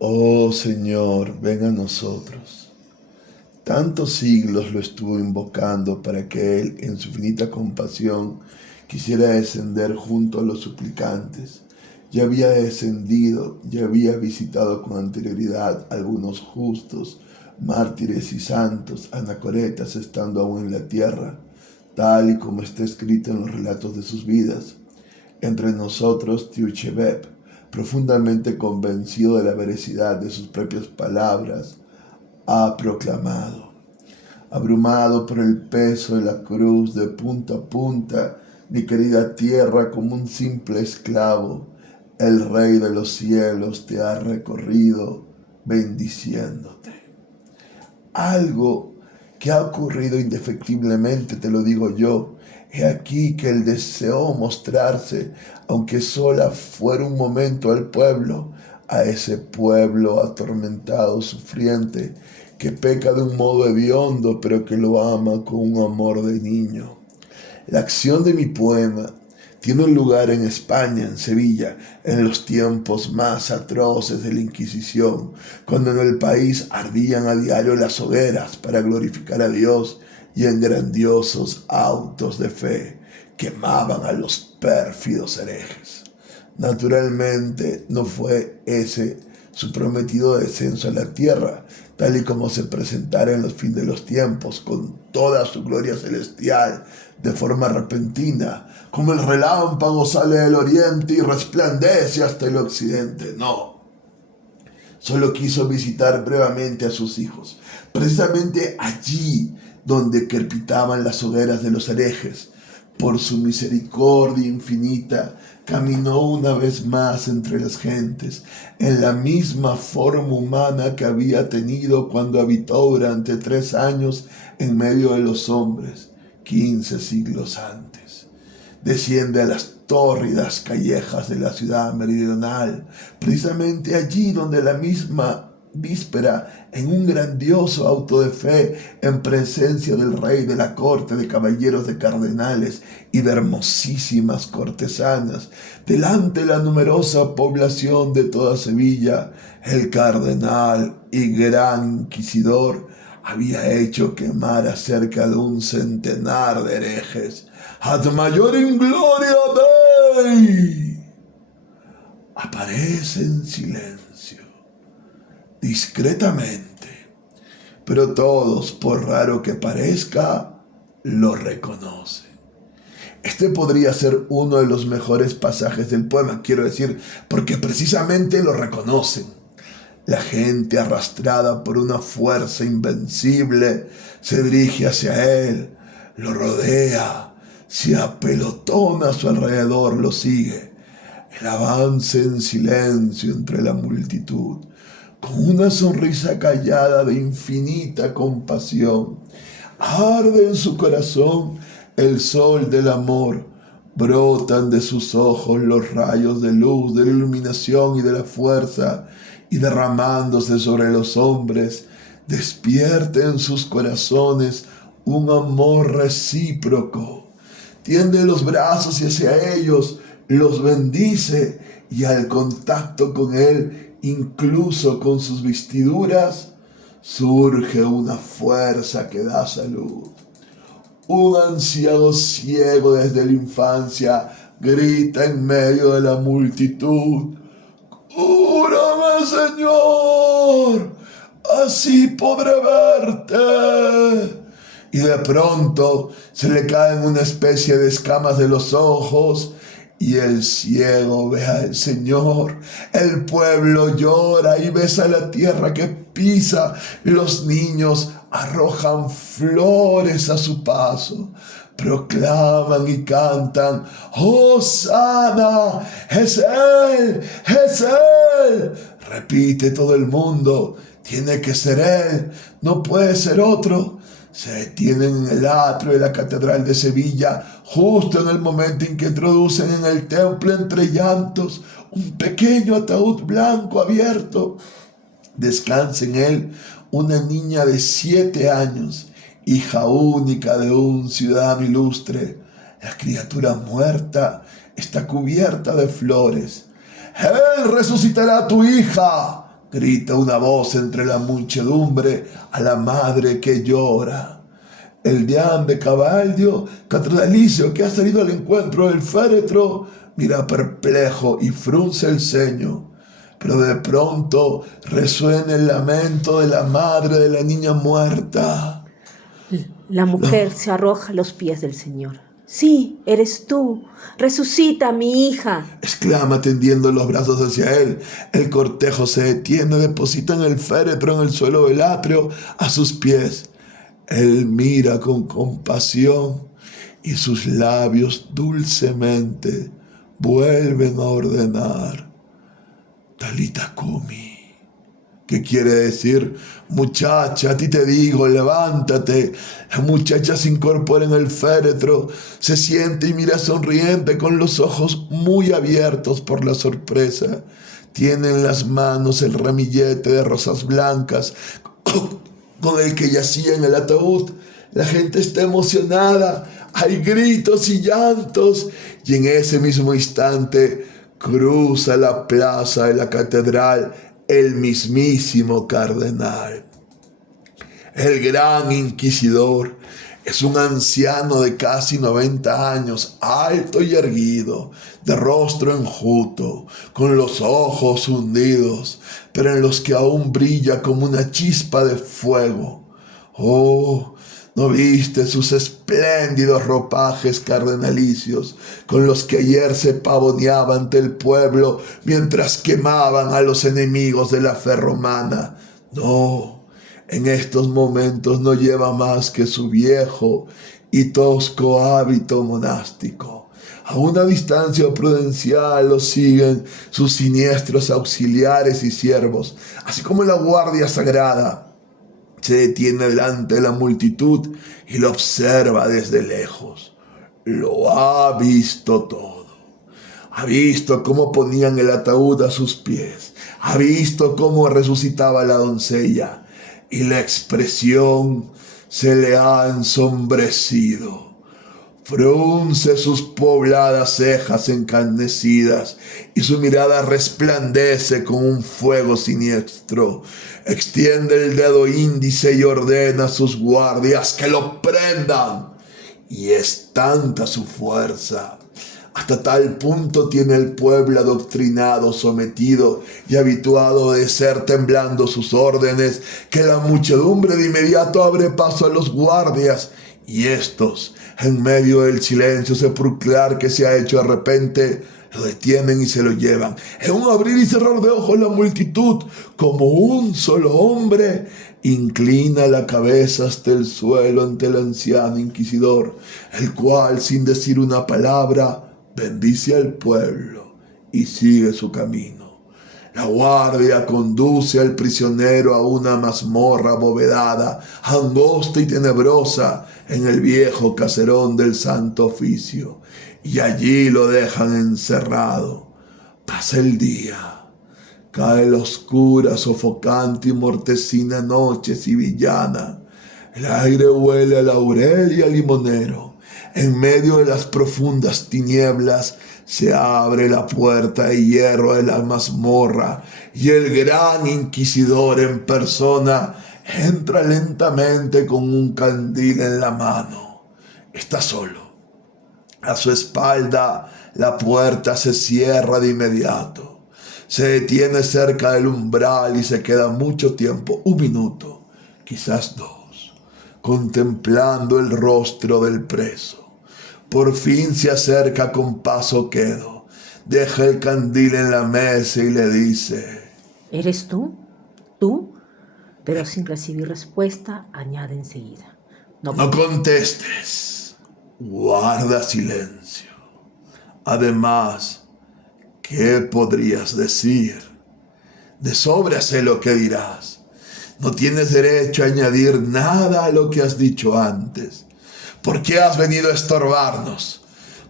Oh Señor, ven a nosotros. Tantos siglos lo estuvo invocando para que Él, en su infinita compasión, quisiera descender junto a los suplicantes. Ya había descendido, ya había visitado con anterioridad a algunos justos, mártires y santos, anacoretas, estando aún en la tierra, tal y como está escrito en los relatos de sus vidas. Entre nosotros, Tiuchebeb, profundamente convencido de la veracidad de sus propias palabras, ha proclamado: abrumado por el peso de la cruz de punta a punta, mi querida tierra, como un simple esclavo, el Rey de los cielos te ha recorrido bendiciéndote. Algo que ha ocurrido indefectiblemente, te lo digo yo. He aquí que Él deseó mostrarse, aunque sola fuera un momento, al pueblo, a ese pueblo atormentado, sufriente, que peca de un modo hediondo, pero que lo ama con un amor de niño. La acción de mi poema tiene un lugar en España, en Sevilla, en los tiempos más atroces de la Inquisición, cuando en el país ardían a diario las hogueras para glorificar a Dios y en grandiosos autos de fe quemaban a los pérfidos herejes. Naturalmente no fue ese su prometido descenso a la tierra, tal y como se presentara en los fines de los tiempos, con toda su gloria celestial, de forma repentina, como el relámpago sale del oriente y resplandece hasta el occidente. No, solo quiso visitar brevemente a sus hijos, precisamente allí donde crepitaban las hogueras de los herejes. Por su misericordia infinita, caminó una vez más entre las gentes, en la misma forma humana que había tenido cuando habitó durante 3 años en medio de los hombres, 15 siglos antes. Desciende a las tórridas callejas de la ciudad meridional, precisamente allí donde la misma víspera, en un grandioso auto de fe, en presencia del rey, de la corte, de caballeros, de cardenales y de hermosísimas cortesanas, delante de la numerosa población de toda Sevilla, el cardenal y gran inquisidor había hecho quemar a cerca de 1 centenar de herejes. Ad maiorem gloria Dei. Aparece en silencio, discretamente, pero todos, por raro que parezca, lo reconocen. Este podría ser uno de los mejores pasajes del poema, quiero decir, porque precisamente lo reconocen. La gente, arrastrada por una fuerza invencible, se dirige hacia él, lo rodea, se apelotona a su alrededor, lo sigue. Él avanza en silencio entre la multitud, con una sonrisa callada de infinita compasión. Arde en su corazón el sol del amor. Brotan de sus ojos los rayos de luz, de la iluminación y de la fuerza, y derramándose sobre los hombres, despierta en sus corazones un amor recíproco. Tiende los brazos y hacia ellos los bendice, y al contacto con él, incluso con sus vestiduras, surge una fuerza que da salud. Un anciano ciego desde la infancia grita en medio de la multitud: ¡cúrame, Señor! ¡Así podré verte! Y de pronto se le caen una especie de escamas de los ojos, y el ciego ve al Señor. El pueblo llora y besa la tierra que pisa. Los niños arrojan flores a su paso. Proclaman y cantan: ¡Hosana! ¡Es Él! ¡Es Él! Repite todo el mundo: tiene que ser Él, no puede ser otro. Se detienen en el atrio de la Catedral de Sevilla, justo en el momento en que introducen en el templo, entre llantos, un pequeño ataúd blanco abierto. Descansa en él una niña de 7 años, hija única de un ciudadano ilustre. La criatura muerta está cubierta de flores. «Él resucitará a tu hija», grita una voz entre la muchedumbre a la madre que llora. El deán de caballo catedralicio que ha salido al encuentro del féretro mira perplejo y frunce el ceño, pero de pronto resuena el lamento de la madre de la niña muerta. La mujer se arroja a los pies del Señor. Sí, eres tú. Resucita, mi hija. Exclama tendiendo los brazos hacia él. El cortejo se detiene, deposita en el féretro en el suelo del atrio a sus pies. Él mira con compasión y sus labios dulcemente vuelven a ordenar: Talita Kumi. ¿Qué quiere decir? Muchacha, a ti te digo, levántate. La muchacha se incorpora en el féretro, se siente y mira sonriente con los ojos muy abiertos por la sorpresa. Tiene en las manos el ramillete de rosas blancas con el que yacía en el ataúd. La gente está emocionada, hay gritos y llantos, y en ese mismo instante cruza la plaza de la catedral el mismísimo cardenal. El gran inquisidor es un anciano de casi 90 años, alto y erguido, de rostro enjuto, con los ojos hundidos, pero en los que aún brilla como una chispa de fuego. Oh, ¿no viste sus espléndidos ropajes cardenalicios con los que ayer se pavoneaba ante el pueblo mientras quemaban a los enemigos de la fe romana? No, en estos momentos no lleva más que su viejo y tosco hábito monástico. A una distancia prudencial lo siguen sus siniestros auxiliares y siervos, así como la guardia sagrada. Se detiene delante de la multitud y lo observa desde lejos. Lo ha visto todo. Ha visto cómo ponían el ataúd a sus pies. Ha visto cómo resucitaba la doncella. Y la expresión se le ha ensombrecido. Frunce sus pobladas cejas encarnecidas y su mirada resplandece con un fuego siniestro. Extiende el dedo índice y ordena a sus guardias que lo prendan. Y es tanta su fuerza. Hasta tal punto tiene el pueblo adoctrinado, sometido y habituado a obedecer temblando sus órdenes, que la muchedumbre de inmediato abre paso a los guardias, y estos, en medio del silencio sepulcral que se ha hecho de repente, lo detienen y se lo llevan. En un abrir y cerrar de ojos, la multitud, como un solo hombre, inclina la cabeza hasta el suelo ante el anciano inquisidor, el cual, sin decir una palabra, bendice al pueblo y sigue su camino. La guardia conduce al prisionero a una mazmorra abovedada, angosta y tenebrosa, en el viejo caserón del Santo Oficio, y allí lo dejan encerrado. Pasa el día, cae la oscura, sofocante y mortecina noche sevillana. El aire huele a laurel y a limonero. En medio de las profundas tinieblas se abre la puerta de hierro de la mazmorra y el gran inquisidor en persona entra lentamente con un candil en la mano. Está solo. A su espalda la puerta se cierra de inmediato. Se detiene cerca del umbral y se queda mucho tiempo, 1 minuto, quizás 2, contemplando el rostro del preso. Por fin se acerca con paso quedo, deja el candil en la mesa y le dice: ¿Eres tú? ¿Tú? Pero sin recibir respuesta, añade enseguida: No contestes, guarda silencio. Además, ¿qué podrías decir? De sobra sé lo que dirás. No tienes derecho a añadir nada a lo que has dicho antes. ¿Por qué has venido a estorbarnos?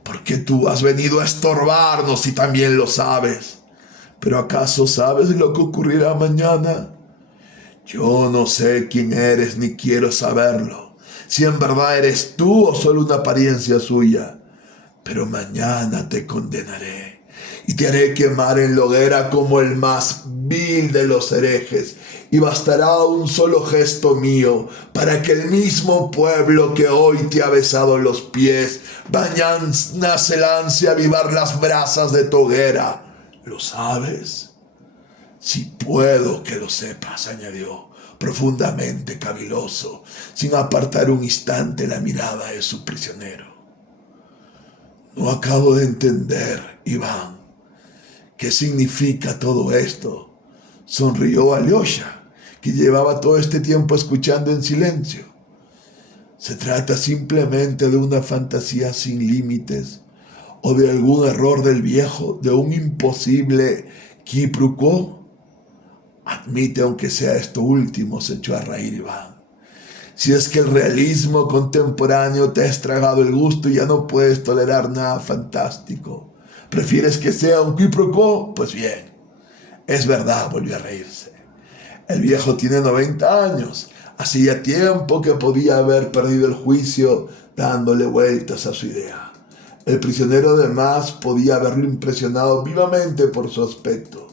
Porque tú has venido a estorbarnos y también lo sabes. ¿Pero acaso sabes lo que ocurrirá mañana? Yo no sé quién eres ni quiero saberlo, si en verdad eres tú o solo una apariencia suya. Pero mañana te condenaré y te haré quemar en la hoguera como el más vil de los herejes. Y bastará un solo gesto mío para que el mismo pueblo que hoy te ha besado los pies mañana se lance a avivar las brasas de tu hoguera. ¿Lo sabes? Si puedo que lo sepas, añadió, profundamente caviloso, sin apartar un instante la mirada de su prisionero. No acabo de entender, Iván, qué significa todo esto. Sonrió Alyosha, que llevaba todo este tiempo escuchando en silencio. ¿Se trata simplemente de una fantasía sin límites o de algún error del viejo, de un imposible quiproquo? Admite aunque sea esto último, se echó a reír Iván. Si es que el realismo contemporáneo te ha estragado el gusto y ya no puedes tolerar nada fantástico, ¿prefieres que sea un quiproquo? Pues bien, es verdad, volvió a reírse. El viejo tiene 90 años. Hacía tiempo que podía haber perdido el juicio dándole vueltas a su idea. El prisionero además podía haberlo impresionado vivamente por su aspecto.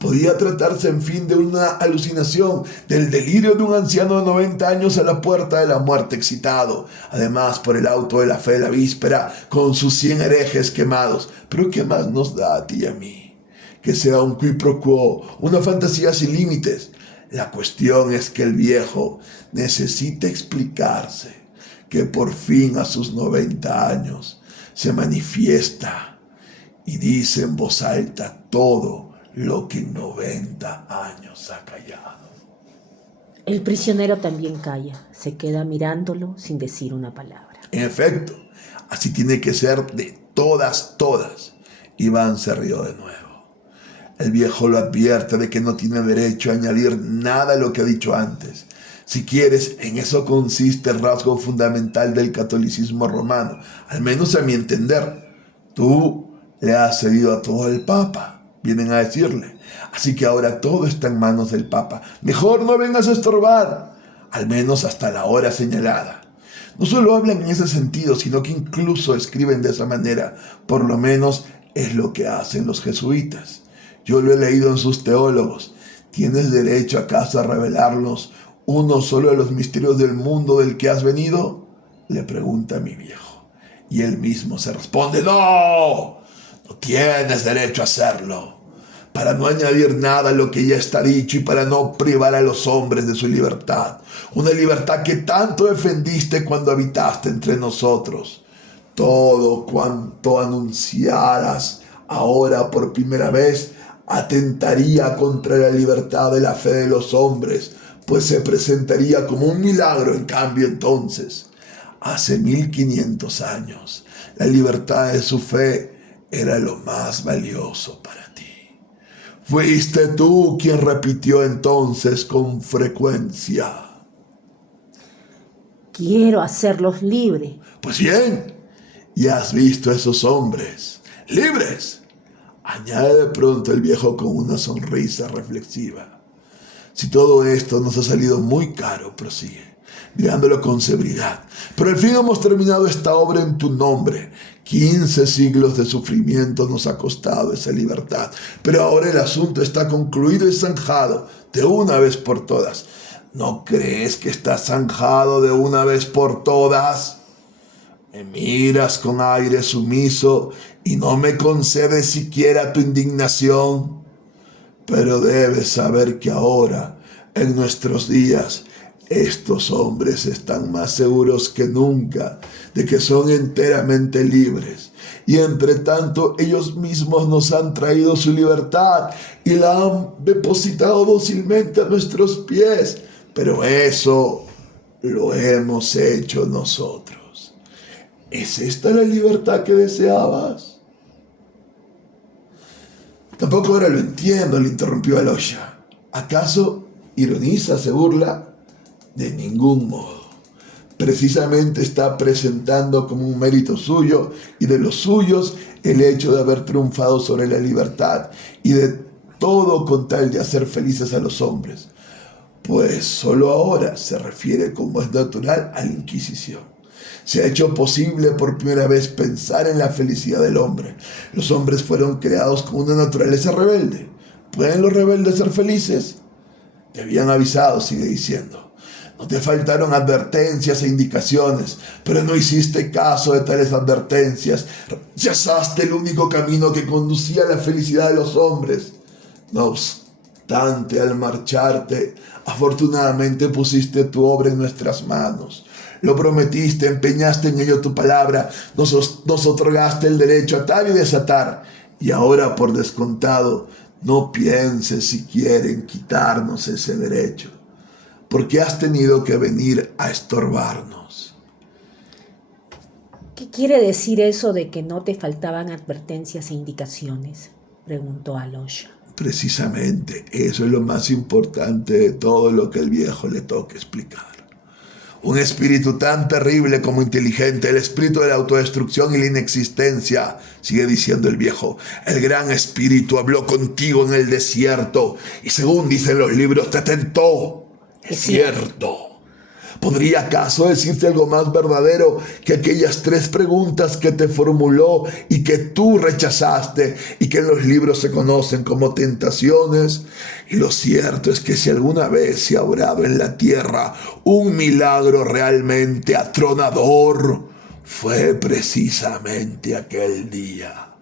Podía tratarse en fin de una alucinación, del delirio de un anciano de 90 años a la puerta de la muerte excitado, además por el auto de la fe de la víspera, con sus 100 herejes quemados. Pero ¿qué más nos da a ti y a mí? Que sea un quiproquo, una fantasía sin límites. La cuestión es que el viejo necesita explicarse, que por fin a sus 90 años se manifiesta y dice en voz alta todo lo que en 90 años ha callado. El prisionero también calla, se queda mirándolo sin decir una palabra. En efecto, así tiene que ser de todas. Iván se rió de nuevo. El viejo lo advierte de que no tiene derecho a añadir nada a lo que ha dicho antes. Si quieres, en eso consiste el rasgo fundamental del catolicismo romano, al menos a mi entender. Tú le has cedido a todo el Papa, vienen a decirle. Así que ahora todo está en manos del Papa. Mejor no vengas a estorbar, al menos hasta la hora señalada. No solo hablan en ese sentido, sino que incluso escriben de esa manera. Por lo menos es lo que hacen los jesuitas. Yo lo he leído en sus teólogos. ¿Tienes derecho acaso a revelarnos uno solo de los misterios del mundo del que has venido? Le pregunta mi viejo. Y él mismo se responde, no tienes derecho a hacerlo. Para no añadir nada a lo que ya está dicho y para no privar a los hombres de su libertad. Una libertad que tanto defendiste cuando habitaste entre nosotros. Todo cuanto anunciaras ahora por primera vez atentaría contra la libertad de la fe de los hombres, pues se presentaría como un milagro. En cambio entonces, hace 1500 años, la libertad de su fe era lo más valioso para ti. Fuiste tú quien repitió entonces con frecuencia: quiero hacerlos libres. Pues bien, ya has visto a esos hombres libres, añade de pronto el viejo con una sonrisa reflexiva. Si todo esto nos ha salido muy caro, prosigue, mirándolo con severidad, pero al fin hemos terminado esta obra en tu nombre. 15 siglos de sufrimiento nos ha costado esa libertad, pero ahora el asunto está concluido y zanjado de una vez por todas. ¿No crees que está zanjado de una vez por todas? Me miras con aire sumiso y no me concedes siquiera tu indignación. Pero debes saber que ahora, en nuestros días, estos hombres están más seguros que nunca de que son enteramente libres. Y entre tanto, ellos mismos nos han traído su libertad y la han depositado dócilmente a nuestros pies. Pero eso lo hemos hecho nosotros. ¿Es esta la libertad que deseabas? Tampoco ahora lo entiendo, le interrumpió Alyosha. ¿Acaso ironiza, se burla? De ningún modo. Precisamente está presentando como un mérito suyo y de los suyos el hecho de haber triunfado sobre la libertad y de todo con tal de hacer felices a los hombres. Pues solo ahora se refiere, como es natural, a la Inquisición. Se ha hecho posible por primera vez pensar en la felicidad del hombre. Los hombres fueron creados con una naturaleza rebelde. ¿Pueden los rebeldes ser felices? Te habían avisado, sigue diciendo. No te faltaron advertencias e indicaciones, pero no hiciste caso de tales advertencias. Rechazaste el único camino que conducía a la felicidad de los hombres. No obstante, al marcharte, afortunadamente pusiste tu obra en nuestras manos. Lo prometiste, empeñaste en ello tu palabra, nos otorgaste el derecho a atar y desatar. Y ahora, por descontado, no pienses siquiera en quitarnos ese derecho, porque has tenido que venir a estorbarnos. ¿Qué quiere decir eso de que no te faltaban advertencias e indicaciones?, preguntó Alosha. Precisamente, eso es lo más importante de todo lo que el viejo le toca explicar. Un espíritu tan terrible como inteligente, el espíritu de la autodestrucción y la inexistencia, sigue diciendo el viejo. El gran espíritu habló contigo en el desierto y, según dicen los libros, te tentó. Es cierto. ¿Podría acaso decirte algo más verdadero que aquellas 3 preguntas que te formuló y que tú rechazaste y que en los libros se conocen como tentaciones? Y lo cierto es que si alguna vez se ha obrado en la tierra un milagro realmente atronador, fue precisamente aquel día.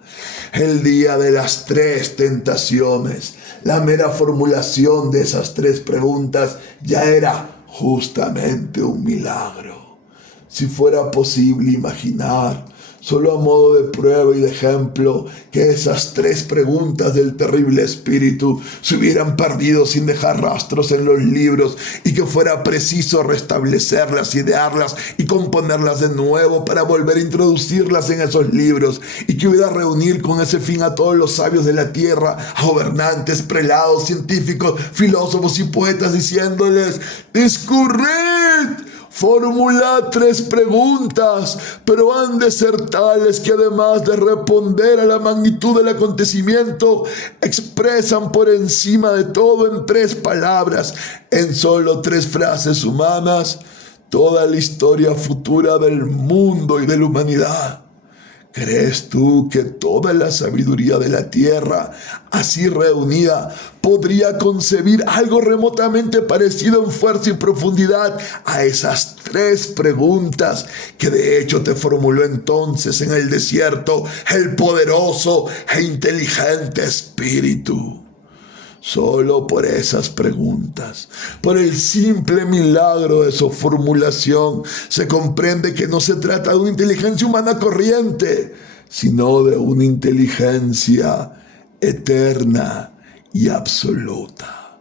El día de las 3 tentaciones. La mera formulación de esas 3 preguntas ya era justamente un milagro. Si fuera posible imaginar, solo a modo de prueba y de ejemplo, que esas 3 preguntas del terrible espíritu se hubieran perdido sin dejar rastros en los libros y que fuera preciso restablecerlas, idearlas y componerlas de nuevo para volver a introducirlas en esos libros, y que hubiera reunir con ese fin a todos los sabios de la tierra, a gobernantes, prelados, científicos, filósofos y poetas, diciéndoles: discurrid, formulad 3 preguntas, pero han de ser tales que, además de responder a la magnitud del acontecimiento, expresan por encima de todo en 3 palabras, en solo 3 frases humanas, toda la historia futura del mundo y de la humanidad. ¿Crees tú que toda la sabiduría de la tierra, así reunida, podría concebir algo remotamente parecido en fuerza y profundidad a esas 3 preguntas que de hecho te formuló entonces en el desierto el poderoso e inteligente espíritu? Solo por esas preguntas, por el simple milagro de su formulación, se comprende que no se trata de una inteligencia humana corriente, sino de una inteligencia eterna y absoluta.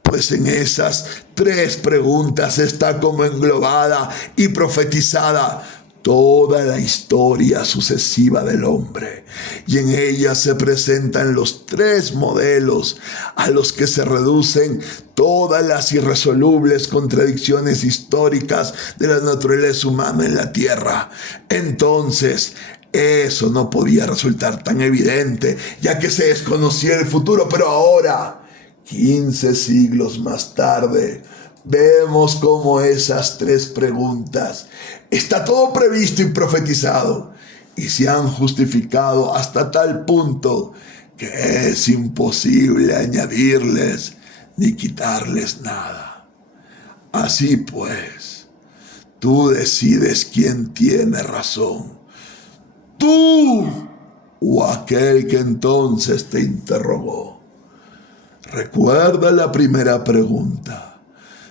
Pues en esas 3 preguntas está como englobada y profetizada toda la historia sucesiva del hombre, y en ella se presentan los 3 modelos a los que se reducen todas las irresolubles contradicciones históricas de la naturaleza humana en la tierra. Entonces, eso no podía resultar tan evidente, ya que se desconocía el futuro, pero ahora, 15 siglos más tarde, vemos cómo esas 3 preguntas está todo previsto y profetizado, y se han justificado hasta tal punto que es imposible añadirles ni quitarles nada. Así pues, tú decides quién tiene razón, tú o aquel que entonces te interrogó. Recuerda la primera pregunta.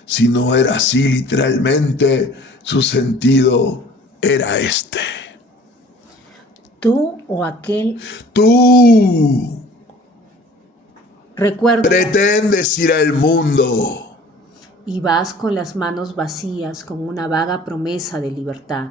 Si no era así literalmente, su sentido era este. ¿Tú o aquel? Tú Recuerda. pretendes ir al mundo Y vas con las manos vacías, con una vaga promesa de libertad.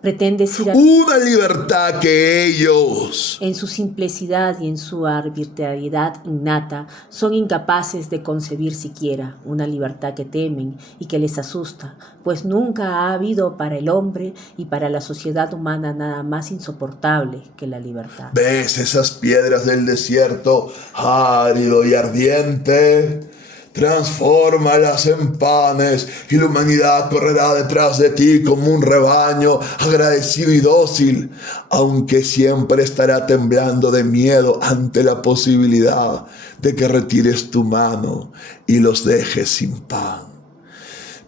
Pretendes ir a... Una libertad que ellos, en su simplicidad y en su arbitrariedad innata, son incapaces de concebir siquiera, una libertad que temen y que les asusta, pues nunca ha habido para el hombre y para la sociedad humana nada más insoportable que la libertad. ¿Ves esas piedras del desierto árido y ardiente? Transfórmalas en panes y la humanidad correrá detrás de ti como un rebaño agradecido y dócil, aunque siempre estará temblando de miedo ante la posibilidad de que retires tu mano y los dejes sin pan.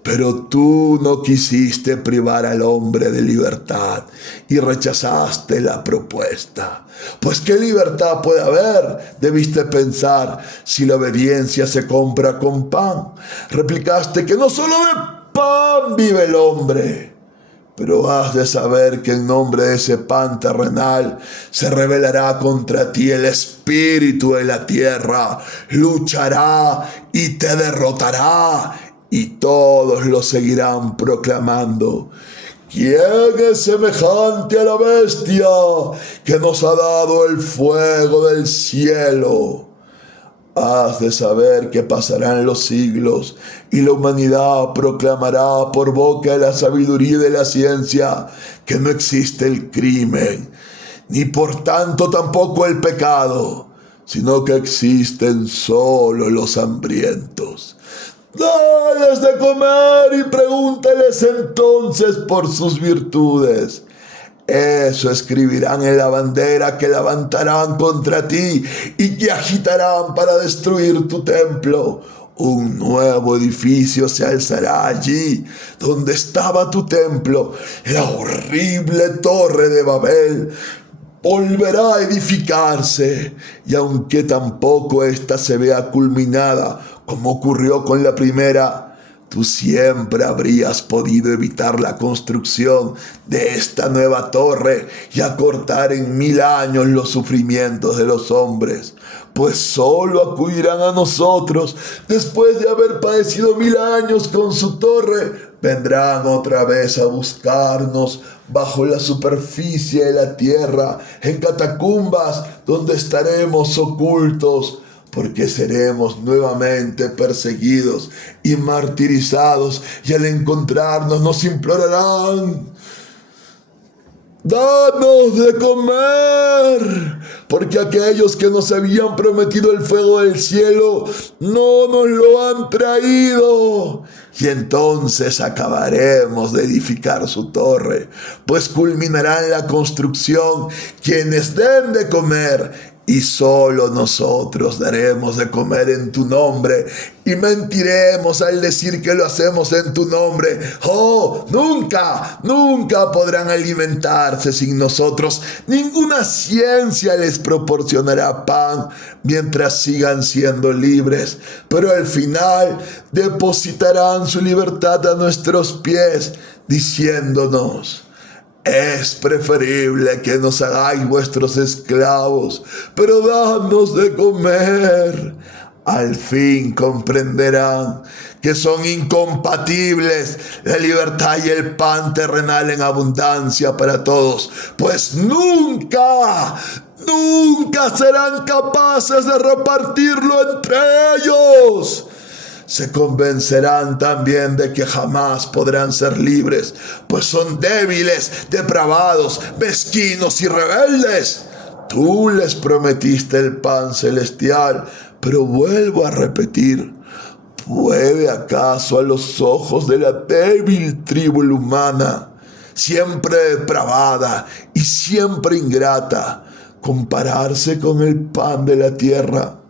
Pero tú no quisiste privar al hombre de libertad y rechazaste la propuesta. Pues ¿qué libertad puede haber? Debiste pensar, si la obediencia se compra con pan. Replicaste que no solo de pan vive el hombre, pero has de saber que en nombre de ese pan terrenal se rebelará contra ti el espíritu de la tierra, luchará y te derrotará. Y todos lo seguirán proclamando: ¿quién es semejante a la bestia que nos ha dado el fuego del cielo? Has de saber que pasarán los siglos y la humanidad proclamará por boca de la sabiduría y de la ciencia que no existe el crimen, ni por tanto tampoco el pecado, sino que existen solo los hambrientos. Dales de comer y pregúntales entonces por sus virtudes. Eso escribirán en la bandera que levantarán contra ti y que agitarán para destruir tu templo. Un nuevo edificio se alzará allí donde estaba tu templo. La horrible torre de Babel volverá a edificarse, y aunque tampoco ésta se vea culminada como ocurrió con la primera, tú siempre habrías podido evitar la construcción de esta nueva torre y acortar en 1000 años los sufrimientos de los hombres, pues solo acudirán a nosotros después de haber padecido 1000 años con su torre. Vendrán otra vez a buscarnos bajo la superficie de la tierra, en catacumbas donde estaremos ocultos, porque seremos nuevamente perseguidos y martirizados, y al encontrarnos nos implorarán: ¡danos de comer! Porque aquellos que nos habían prometido el fuego del cielo no nos lo han traído. Y entonces acabaremos de edificar su torre, pues culminarán la construcción quienes den de comer, y solo nosotros daremos de comer en tu nombre, y mentiremos al decir que lo hacemos en tu nombre. ¡Oh! Nunca podrán alimentarse sin nosotros. Ninguna ciencia les proporcionará pan mientras sigan siendo libres, pero al final depositarán su libertad a nuestros pies, diciéndonos: es preferible que nos hagáis vuestros esclavos, pero dadnos de comer. Al fin comprenderán que son incompatibles la libertad y el pan terrenal en abundancia para todos, pues nunca serán capaces de repartirlo entre ellos. Se convencerán también de que jamás podrán ser libres, pues son débiles, depravados, mezquinos y rebeldes. Tú les prometiste el pan celestial, pero vuelvo a repetir: ¿puede acaso a los ojos de la débil tribu humana, siempre depravada y siempre ingrata, compararse con el pan de la tierra?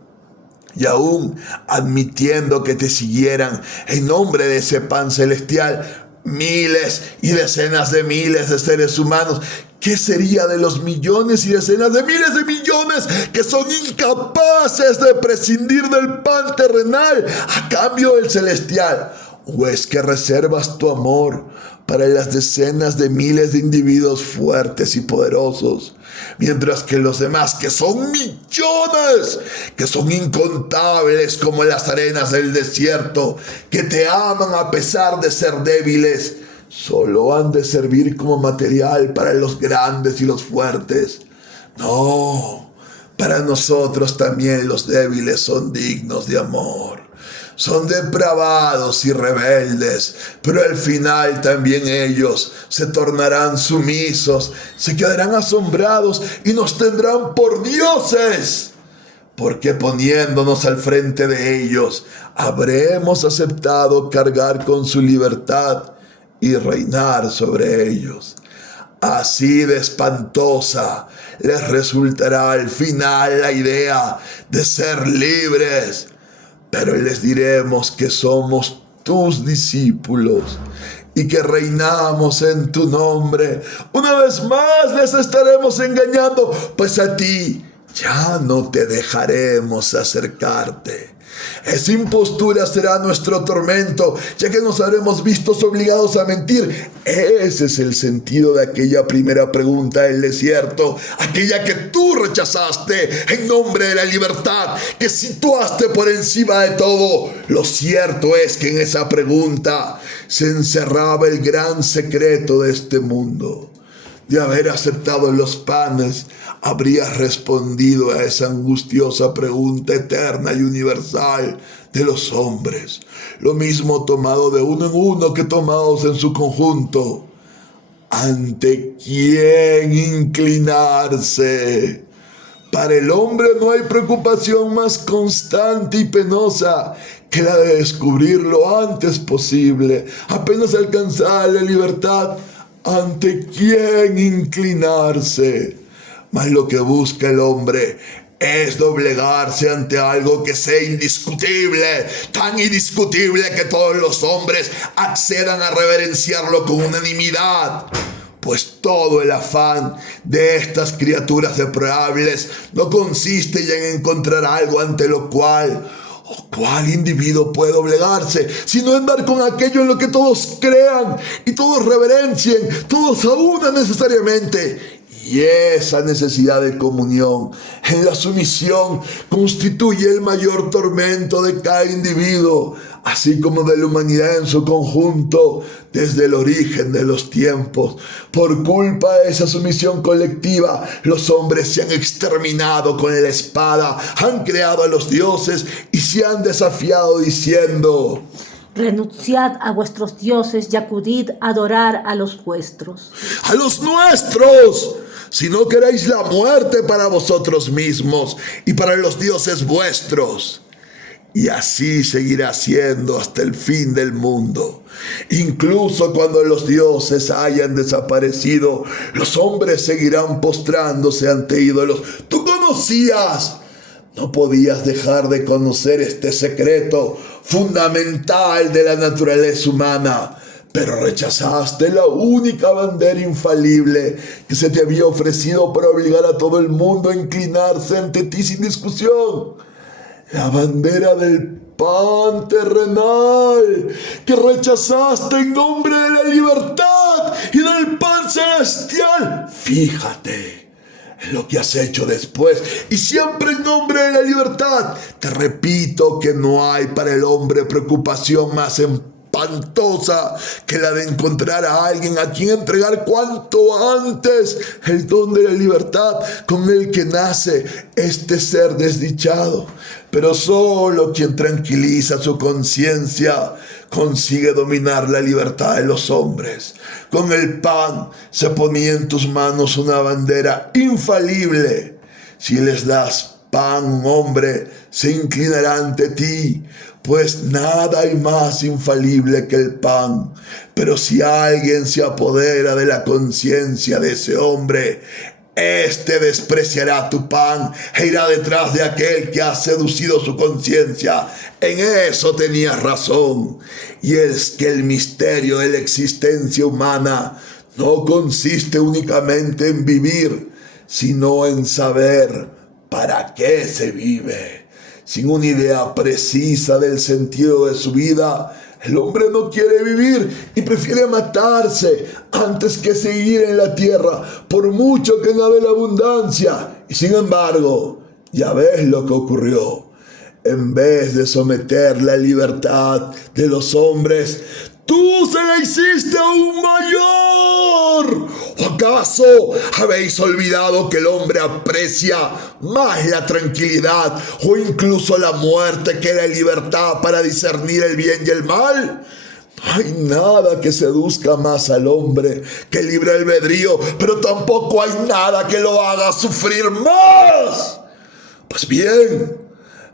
Y aún admitiendo que te siguieran en nombre de ese pan celestial miles y decenas de miles de seres humanos, ¿qué sería de los millones y decenas de miles de millones que son incapaces de prescindir del pan terrenal a cambio del celestial? ¿O es que reservas tu amor para las decenas de miles de individuos fuertes y poderosos, mientras que los demás, que son millones, que son incontables como las arenas del desierto, que te aman a pesar de ser débiles, solo han de servir como material para los grandes y los fuertes? No, para nosotros también los débiles son dignos de amor. Son depravados y rebeldes, pero al final también ellos se tornarán sumisos, se quedarán asombrados y nos tendrán por dioses. porque poniéndonos al frente de ellos, habremos aceptado cargar con su libertad y reinar sobre ellos. Así de espantosa les resultará al final la idea de ser libres, pero les diremos que somos tus discípulos y que reinamos en tu nombre. Una vez más les estaremos engañando, pues a ti ya no te dejaremos acercarte. Esa impostura será nuestro tormento, ya que nos habremos vistos obligados a mentir. Ese es el sentido de aquella primera pregunta del desierto, aquella que tú rechazaste en nombre de la libertad, que situaste por encima de todo. Lo cierto es que en esa pregunta se encerraba el gran secreto de este mundo. De haber aceptado los panes, habrías respondido a esa angustiosa pregunta eterna y universal de los hombres. Lo mismo tomado de uno en uno que tomados en su conjunto. ¿Ante quién inclinarse? Para el hombre no hay preocupación más constante y penosa que la de descubrir lo antes posible, apenas alcanzar la libertad, ¿ante quién inclinarse? Mas lo que busca el hombre es doblegarse ante algo que sea indiscutible, tan indiscutible que todos los hombres accedan a reverenciarlo con unanimidad. Pues todo el afán de estas criaturas deplorables no consiste ya en encontrar algo ante lo cual o cuál individuo puede doblegarse, sino en dar con aquello en lo que todos crean y todos reverencien, todos aunan necesariamente. Y esa necesidad de comunión en la sumisión constituye el mayor tormento de cada individuo, así como de la humanidad en su conjunto, desde el origen de los tiempos. Por culpa de esa sumisión colectiva, los hombres se han exterminado con la espada, han creado a los dioses y se han desafiado diciendo: renunciad a vuestros dioses y acudid a adorar a los vuestros. ¡A los nuestros! Si no queréis la muerte para vosotros mismos y para los dioses vuestros. Y así seguirá siendo hasta el fin del mundo. Incluso cuando los dioses hayan desaparecido, los hombres seguirán postrándose ante ídolos. ¡Tú conocías! No podías dejar de conocer este secreto fundamental de la naturaleza humana, pero rechazaste la única bandera infalible que se te había ofrecido para obligar a todo el mundo a inclinarse ante ti sin discusión. La bandera del pan terrenal, que rechazaste en nombre de la libertad y del pan celestial. Fíjate en lo que has hecho después, y siempre en nombre de la libertad. Te repito que no hay para el hombre preocupación más espantosa que la de encontrar a alguien a quien entregar cuanto antes el don de la libertad con el que nace este ser desdichado. Pero solo quien tranquiliza su conciencia consigue dominar la libertad de los hombres. Con el pan se ponía en tus manos una bandera infalible. Si les das pan a un hombre, se inclinará ante ti, pues nada hay más infalible que el pan. Pero si alguien se apodera de la conciencia de ese hombre, éste despreciará tu pan e irá detrás de aquel que ha seducido su conciencia. En eso tenías razón. Y es que el misterio de la existencia humana no consiste únicamente en vivir, sino en saber para qué se vive. Sin una idea precisa del sentido de su vida, el hombre no quiere vivir y prefiere matarse antes que seguir en la tierra, por mucho que nade la abundancia. Y sin embargo, ya ves lo que ocurrió. En vez de someter la libertad de los hombres, tú se la hiciste aún mayor. ¿O acaso habéis olvidado que el hombre aprecia más la tranquilidad o incluso la muerte que la libertad para discernir el bien y el mal? No hay nada que seduzca más al hombre que el libre albedrío, pero tampoco hay nada que lo haga sufrir más. Pues bien,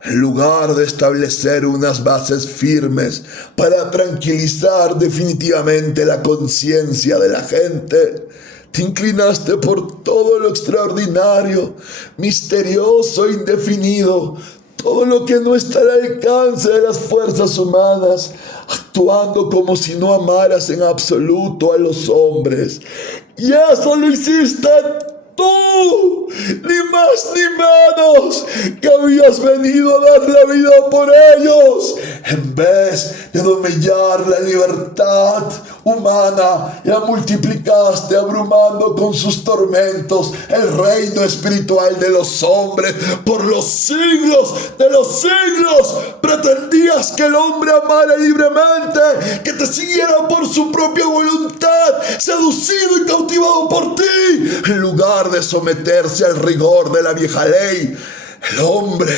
en lugar de establecer unas bases firmes para tranquilizar definitivamente la conciencia de la gente, te inclinaste por todo lo extraordinario, misterioso e indefinido, todo lo que no está al alcance de las fuerzas humanas, actuando como si no amaras en absoluto a los hombres. Y eso lo hiciste tú, ni más ni menos, que habías venido a dar la vida por ellos, en vez de domellar la libertad humana, la multiplicaste abrumando con sus tormentos el reino espiritual de los hombres. Por los siglos de los siglos pretendías que el hombre amara libremente, que te siguiera por su propia voluntad, seducido y cautivado por ti, en lugar de someterse al rigor de la vieja ley. El hombre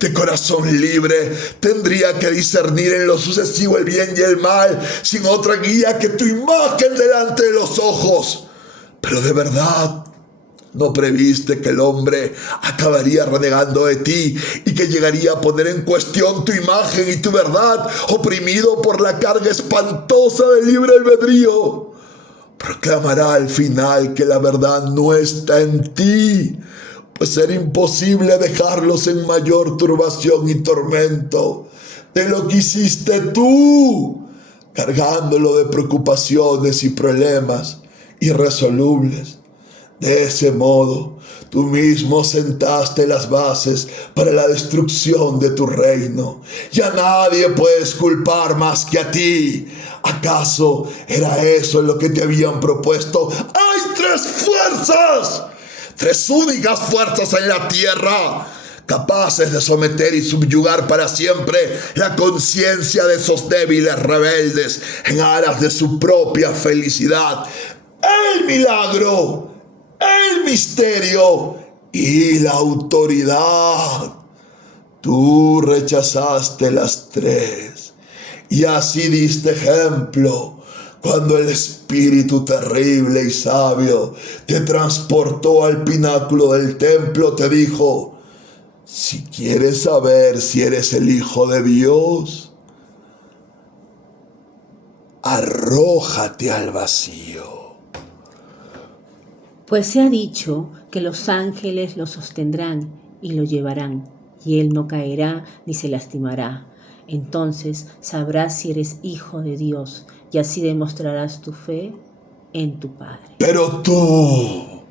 de corazón libre tendría que discernir en lo sucesivo el bien y el mal, sin otra guía que tu imagen delante de los ojos. Pero de verdad, ¿no previste que el hombre acabaría renegando de ti y que llegaría a poner en cuestión tu imagen y tu verdad, oprimido por la carga espantosa del libre albedrío? Proclamará al final que la verdad no está en ti, pues era imposible dejarlos en mayor turbación y tormento de lo que hiciste tú, cargándolo de preocupaciones y problemas irresolubles. De ese modo, tú mismo sentaste las bases para la destrucción de tu reino. Ya nadie puedes culpar más que a ti. ¿Acaso era eso lo que te habían propuesto? ¡Hay tres fuerzas! Tres únicas fuerzas en la tierra, capaces de someter y subyugar para siempre la conciencia de esos débiles rebeldes en aras de su propia felicidad: el milagro, el misterio y la autoridad. Tú rechazaste las tres y así diste ejemplo cuando el espíritu terrible y sabio te transportó al pináculo del templo. Te dijo: si quieres saber si eres el Hijo de Dios, arrójate al vacío. Pues se ha dicho que los ángeles lo sostendrán y lo llevarán, y él no caerá ni se lastimará. Entonces sabrás si eres hijo de Dios, y así demostrarás tu fe en tu Padre. Pero tú,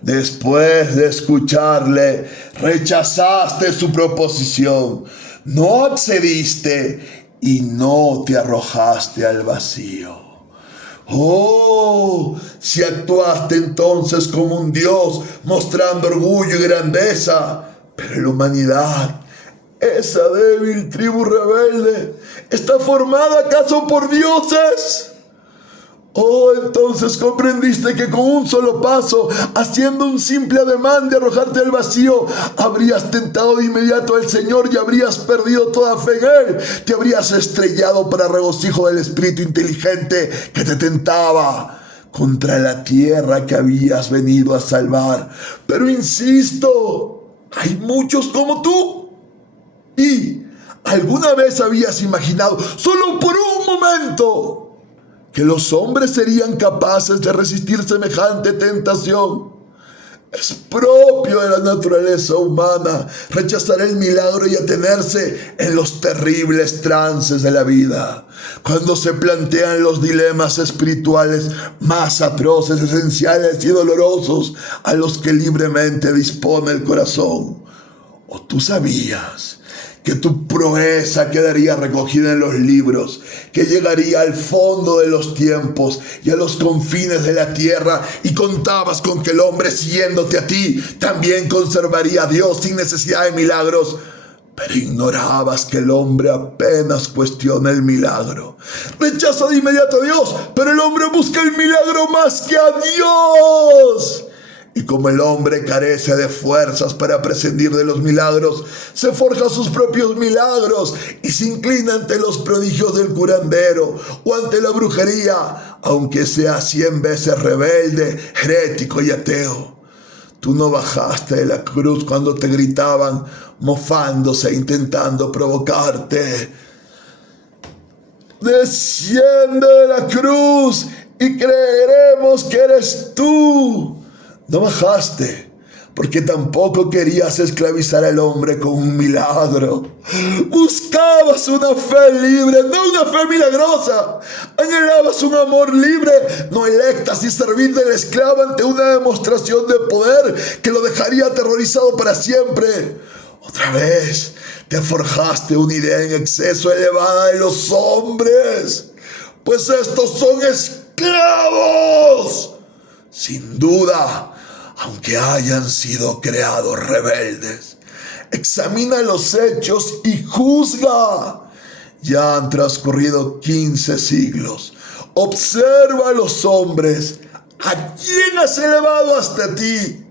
después de escucharle, rechazaste su proposición, no accediste y no te arrojaste al vacío. Oh, si actuaste entonces como un Dios, mostrando orgullo y grandeza, pero la humanidad, esa débil tribu rebelde, ¿está formada acaso por dioses? Oh, entonces comprendiste que con un solo paso, haciendo un simple ademán de arrojarte al vacío, habrías tentado de inmediato al Señor y habrías perdido toda fe en Él. Te habrías estrellado para regocijo del espíritu inteligente que te tentaba contra la tierra que habías venido a salvar. Pero insisto, hay muchos como tú. ¿Y alguna vez habías imaginado, solo por un momento, que los hombres serían capaces de resistir semejante tentación? Es propio de la naturaleza humana rechazar el milagro y atenerse en los terribles trances de la vida, cuando se plantean los dilemas espirituales más atroces, esenciales y dolorosos a los que libremente dispone el corazón. ¿O tú sabías que tu proeza quedaría recogida en los libros, que llegaría al fondo de los tiempos y a los confines de la tierra, y contabas con que el hombre, siguiéndote a ti, también conservaría a Dios sin necesidad de milagros? Pero ignorabas que el hombre apenas cuestiona el milagro, rechaza de inmediato a Dios, pero el hombre busca el milagro más que a Dios. Y como el hombre carece de fuerzas para prescindir de los milagros, se forja sus propios milagros y se inclina ante los prodigios del curandero o ante la brujería, aunque sea 100 veces rebelde, herético y ateo. Tú no bajaste de la cruz cuando te gritaban, mofándose, intentando provocarte. Desciende de la cruz y creeremos que eres tú. No bajaste, porque tampoco querías esclavizar al hombre con un milagro. Buscabas una fe libre, no una fe milagrosa. Anhelabas un amor libre, no el éxtasis servil del esclavo ante una demostración de poder que lo dejaría aterrorizado para siempre. Otra vez te forjaste una idea en exceso elevada de los hombres, pues estos son esclavos. Sin duda, aunque hayan sido creados rebeldes. Examina los hechos y juzga. Ya han transcurrido 15 siglos. Observa a los hombres. ¿A quién has elevado hasta ti?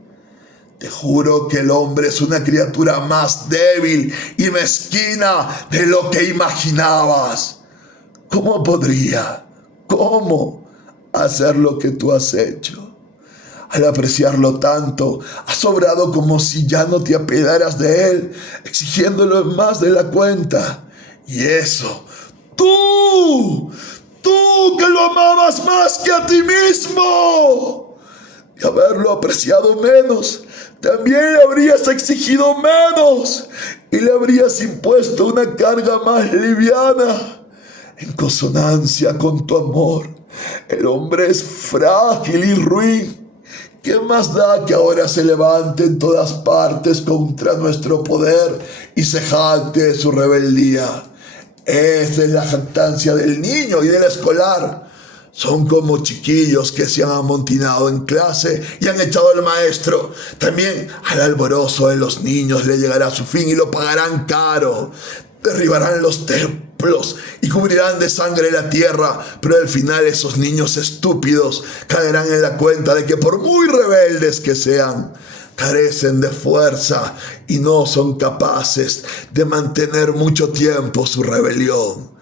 Te juro que el hombre es una criatura más débil y mezquina de lo que imaginabas. ¿Cómo podría? ¿Cómo hacer lo que tú has hecho? Al apreciarlo tanto, has obrado como si ya no te apedaras de él, exigiéndolo más de la cuenta. Y eso, tú que lo amabas más que a ti mismo, de haberlo apreciado menos, también le habrías exigido menos y le habrías impuesto una carga más liviana. En consonancia con tu amor, el hombre es frágil y ruin. ¿Qué más da que ahora se levante en todas partes contra nuestro poder y se jacte de su rebeldía? Esa es la jactancia del niño y del escolar. Son como chiquillos que se han amontinado en clase y han echado al maestro. También al alborozo de los niños le llegará su fin y lo pagarán caro. Derribarán los templos y cubrirán de sangre la tierra, pero al final esos niños estúpidos caerán en la cuenta de que por muy rebeldes que sean, carecen de fuerza y no son capaces de mantener mucho tiempo su rebelión.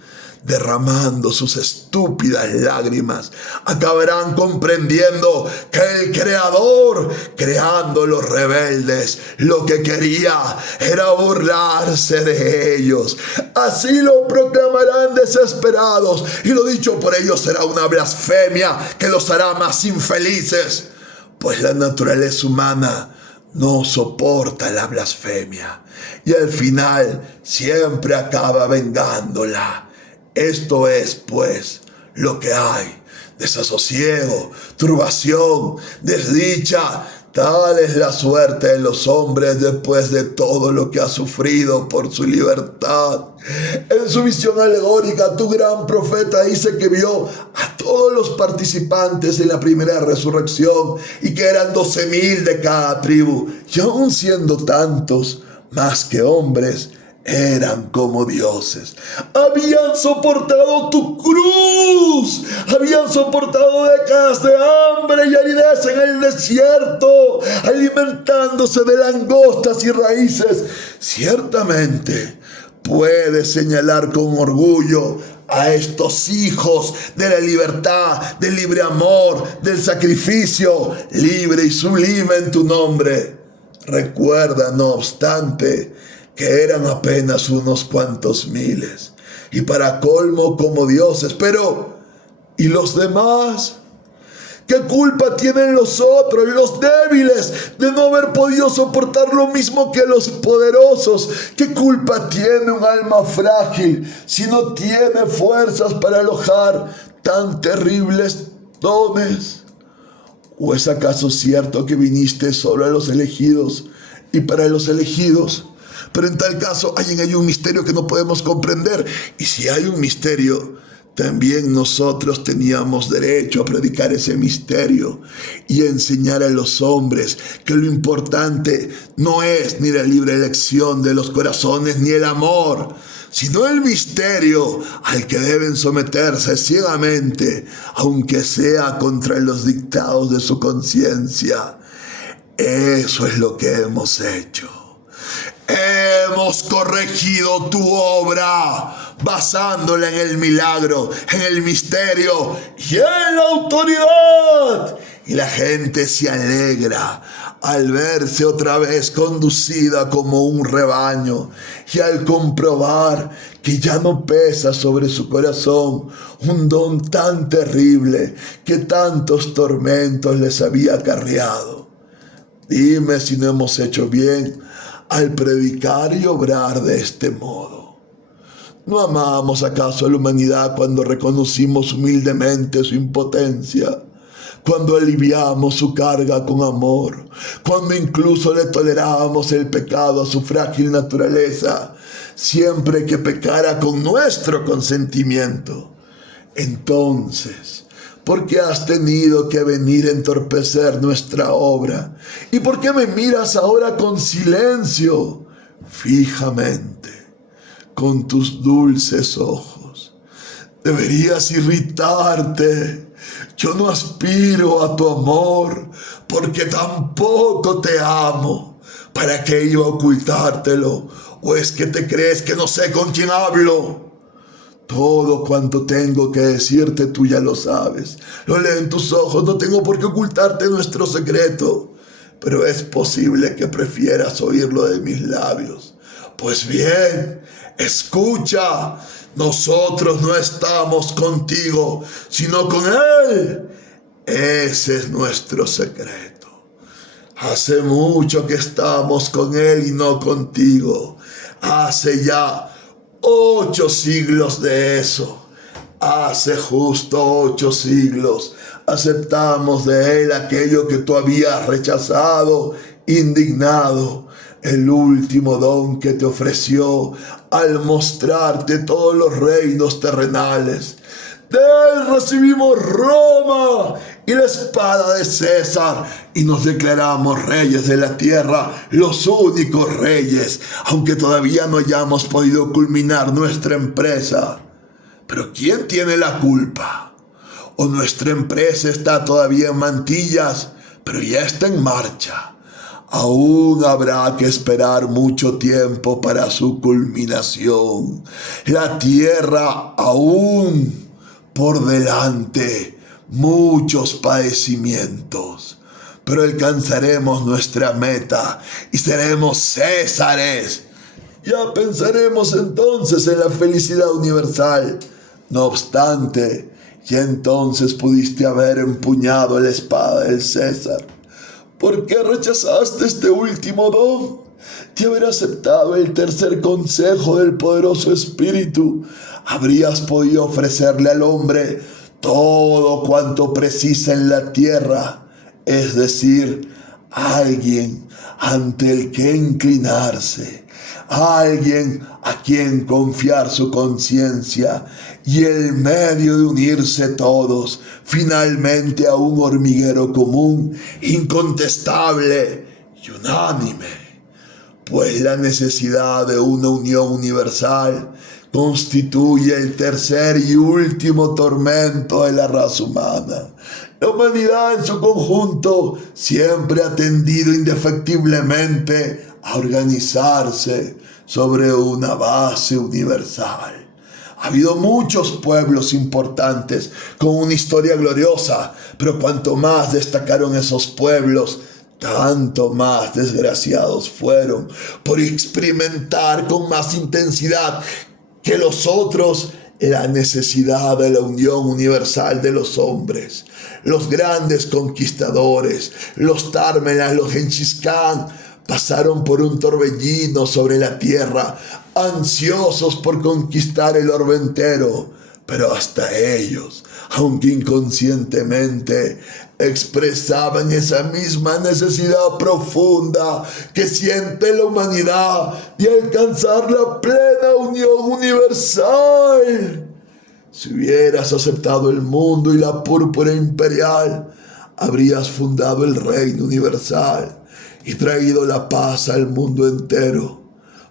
Derramando sus estúpidas lágrimas, acabarán comprendiendo que el Creador, creando los rebeldes, lo que quería era burlarse de ellos. Así lo proclamarán desesperados, y lo dicho por ellos será una blasfemia que los hará más infelices, pues la naturaleza humana no soporta la blasfemia, y al final siempre acaba vengándola. Esto es, pues, lo que hay: desasosiego, turbación, desdicha. Tal es la suerte de los hombres después de todo lo que ha sufrido por su libertad. En su visión alegórica, tu gran profeta dice que vio a todos los participantes en la primera resurrección y que eran 12,000 de cada tribu, y aun siendo tantos, más que hombres, eran como dioses. Habían soportado tu cruz, habían soportado décadas de hambre y aridez en el desierto, alimentándose de langostas y raíces. Ciertamente puedes señalar con orgullo a estos hijos de la libertad, del libre amor, del sacrificio, libre y sublime en tu nombre. Recuerda, no obstante, que eran apenas unos cuantos miles, y para colmo como dioses. Pero, ¿y los demás? ¿Qué culpa tienen los otros, los débiles, de no haber podido soportar lo mismo que los poderosos? ¿Qué culpa tiene un alma frágil si no tiene fuerzas para alojar tan terribles dones? ¿O es acaso cierto que viniste solo a los elegidos y para los elegidos? Pero en tal caso hay en ello un misterio que no podemos comprender. Y si hay un misterio, también nosotros teníamos derecho a predicar ese misterio y a enseñar a los hombres que lo importante no es ni la libre elección de los corazones ni el amor, sino el misterio al que deben someterse ciegamente, aunque sea contra los dictados de su conciencia. Eso es lo que hemos hecho. Hemos corregido tu obra, basándola en el milagro, en el misterio y en la autoridad. y la gente se alegra al verse otra vez conducida como un rebaño y al comprobar que ya no pesa sobre su corazón un don tan terrible que tantos tormentos les había acarreado. Dime si no hemos hecho bien al predicar y obrar de este modo. ¿No amamos acaso a la humanidad cuando reconocimos humildemente su impotencia? Cuando aliviamos su carga con amor, cuando incluso le tolerábamos el pecado a su frágil naturaleza, siempre que pecara con nuestro consentimiento. Entonces, ¿por qué has tenido que venir a entorpecer nuestra obra? ¿Y por qué me miras ahora con silencio, fijamente, con tus dulces ojos? Deberías irritarte. Yo no aspiro a tu amor, porque tampoco te amo. ¿Para qué iba a ocultártelo? ¿O es que te crees que no sé con quién hablo? Todo cuanto tengo que decirte tú ya lo sabes. Lo leo en tus ojos, no tengo por qué ocultarte nuestro secreto. Pero es posible que prefieras oírlo de mis labios. Pues bien, escucha. Nosotros no estamos contigo, sino con Él. Ese es nuestro secreto. Hace mucho que estamos con Él y no contigo. Hace ya 8 siglos de eso. Hace justo 8 siglos aceptamos de Él aquello que tú habías rechazado, indignado. El último don que te ofreció al mostrarte todos los reinos terrenales. De Él recibimos Roma y la espada de César y nos declaramos reyes de la tierra, los únicos reyes, aunque todavía no hayamos podido culminar nuestra empresa. Pero ¿quién tiene la culpa? ¿O nuestra empresa está todavía en mantillas, pero ya está en marcha? Aún habrá que esperar mucho tiempo para su culminación. La tierra aún por delante, muchos padecimientos. Pero alcanzaremos nuestra meta y seremos Césares. Ya pensaremos entonces en la felicidad universal. No obstante, ya entonces pudiste haber empuñado la espada del César. ¿Por qué rechazaste este último don? De haber aceptado el tercer consejo del poderoso Espíritu, habrías podido ofrecerle al hombre todo cuanto precisa en la tierra, es decir, alguien ante el que inclinarse, alguien a quien confiar su conciencia y el medio de unirse todos finalmente a un hormiguero común, incontestable y unánime. Pues la necesidad de una unión universal constituye el tercer y último tormento de la raza humana. La humanidad en su conjunto siempre ha tendido indefectiblemente a organizarse sobre una base universal. Ha habido muchos pueblos importantes con una historia gloriosa, pero cuanto más destacaron esos pueblos, tanto más desgraciados fueron por experimentar con más intensidad que los otros la necesidad de la unión universal de los hombres. Los grandes conquistadores, los Tármelas, los Genghis Khan, pasaron por un torbellino sobre la tierra, ansiosos por conquistar el orbe entero, pero hasta ellos, aunque inconscientemente, expresaban esa misma necesidad profunda que siente la humanidad de alcanzar la plena unión universal. Si hubieras aceptado el mundo y la púrpura imperial, habrías fundado el reino universal y traído la paz al mundo entero.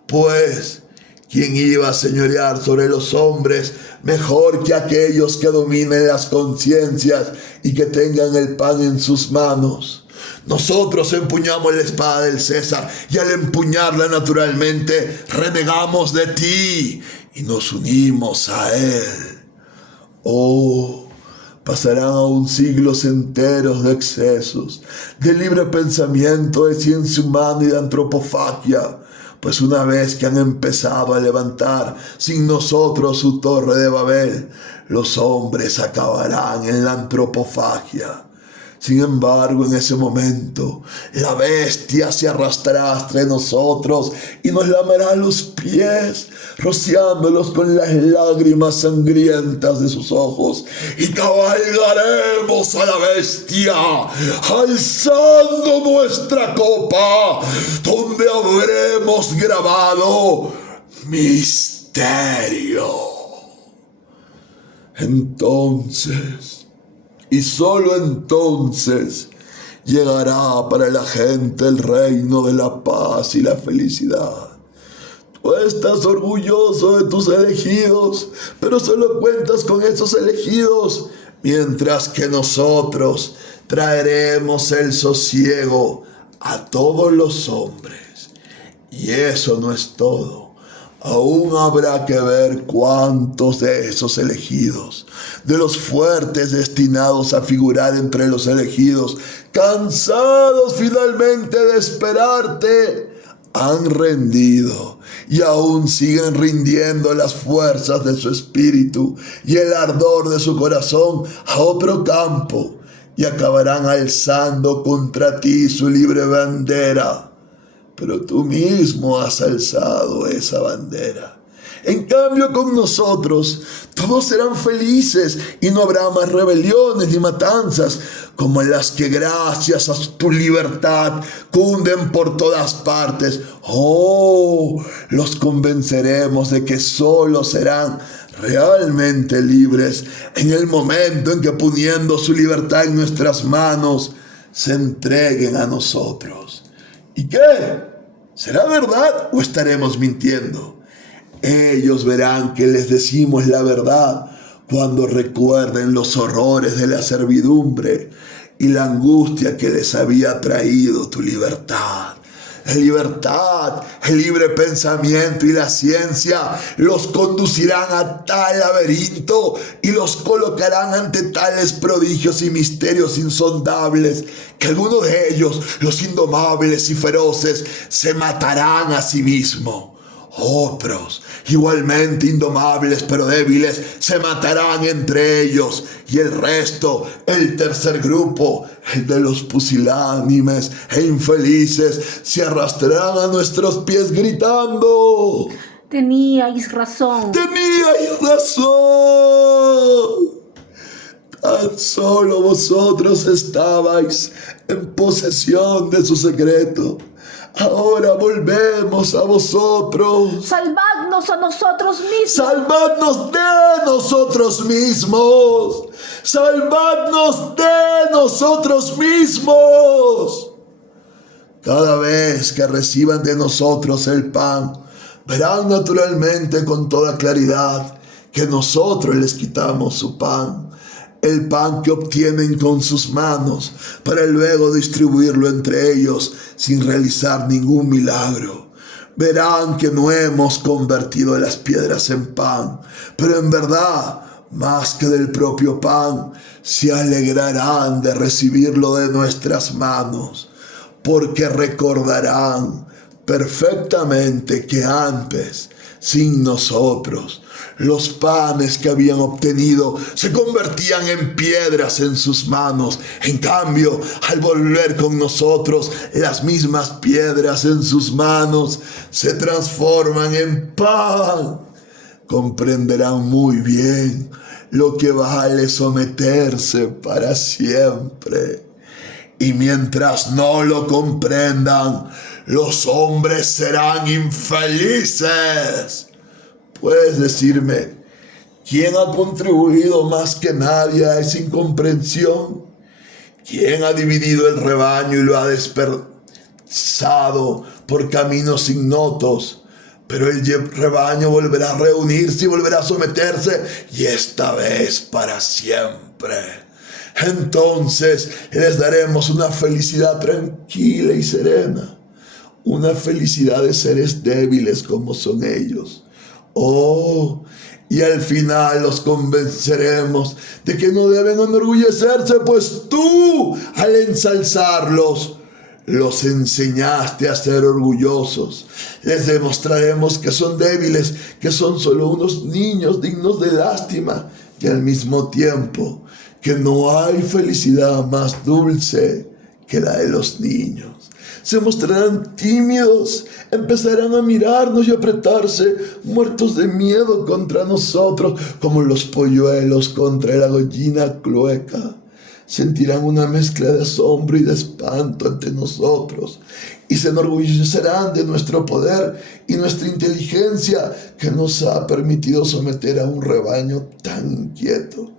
Pues, ¿quién iba a señorear sobre los hombres mejor que aquellos que dominen las conciencias y que tengan el pan en sus manos? Nosotros empuñamos la espada del César y al empuñarla naturalmente renegamos de ti y nos unimos a él. Oh, Pasarán aún siglos enteros de excesos, de libre pensamiento, de ciencia humana y de antropofagia, pues una vez que han empezado a levantar sin nosotros su torre de Babel, los hombres acabarán en la antropofagia. Sin embargo, en ese momento, la bestia se arrastrará entre nosotros y nos lamerá los pies, rociándolos con las lágrimas sangrientas de sus ojos, y cabalgaremos a la bestia, alzando nuestra copa, donde habremos grabado misterio. Entonces, y solo entonces llegará para la gente el reino de la paz y la felicidad. Tú estás orgulloso de tus elegidos, pero solo cuentas con esos elegidos, mientras que nosotros traeremos el sosiego a todos los hombres. Y eso no es todo. Aún habrá que ver cuántos de esos elegidos, de los fuertes destinados a figurar entre los elegidos, cansados finalmente de esperarte, han rendido y aún siguen rindiendo las fuerzas de su espíritu y el ardor de su corazón a otro campo, y acabarán alzando contra ti su libre bandera. Pero tú mismo has alzado esa bandera. En cambio, con nosotros todos serán felices y no habrá más rebeliones ni matanzas, como las que gracias a tu libertad cunden por todas partes. Los convenceremos de que solo serán realmente libres en el momento en que, poniendo su libertad en nuestras manos, se entreguen a nosotros. ¿Y qué? ¿Será verdad o estaremos mintiendo? Ellos verán que les decimos la verdad cuando recuerden los horrores de la servidumbre y la angustia que les había traído tu libertad. La libertad, el libre pensamiento y la ciencia los conducirán a tal laberinto y los colocarán ante tales prodigios y misterios insondables que algunos de ellos, los indomables y feroces, se matarán a sí mismos. Otros, igualmente indomables pero débiles, se matarán entre ellos, y el resto, el tercer grupo, el de los pusilánimes e infelices, se arrastrarán a nuestros pies gritando: Teníais razón. ¡Teníais razón! Tan solo vosotros estabais en posesión de su secreto. Ahora volvemos a vosotros. Salvadnos a nosotros mismos. Salvadnos de nosotros mismos. Salvadnos de nosotros mismos. Cada vez que reciban de nosotros el pan, verán naturalmente con toda claridad que nosotros les quitamos su pan, el pan que obtienen con sus manos, para luego distribuirlo entre ellos sin realizar ningún milagro. Verán que no hemos convertido las piedras en pan, pero en verdad, más que del propio pan, se alegrarán de recibirlo de nuestras manos, porque recordarán perfectamente que antes, sin nosotros, los panes que habían obtenido se convertían en piedras en sus manos. En cambio, al volver con nosotros, las mismas piedras en sus manos se transforman en pan. Comprenderán muy bien lo que vale someterse para siempre. Y mientras no lo comprendan, los hombres serán infelices. Puedes decirme, ¿quién ha contribuido más que nadie a esa incomprensión? ¿Quién ha dividido el rebaño y lo ha dispersado por caminos ignotos? Pero el rebaño volverá a reunirse y volverá a someterse, y esta vez para siempre. Entonces les daremos una felicidad tranquila y serena, una felicidad de seres débiles como son ellos. Y al final los convenceremos de que no deben enorgullecerse, pues tú, al ensalzarlos, los enseñaste a ser orgullosos. Les demostraremos que son débiles, que son solo unos niños dignos de lástima, y al mismo tiempo que no hay felicidad más dulce que la de los niños. Se mostrarán tímidos, empezarán a mirarnos y apretarse, muertos de miedo contra nosotros, como los polluelos contra la gallina clueca. Sentirán una mezcla de asombro y de espanto ante nosotros y se enorgullecerán de nuestro poder y nuestra inteligencia que nos ha permitido someter a un rebaño tan inquieto,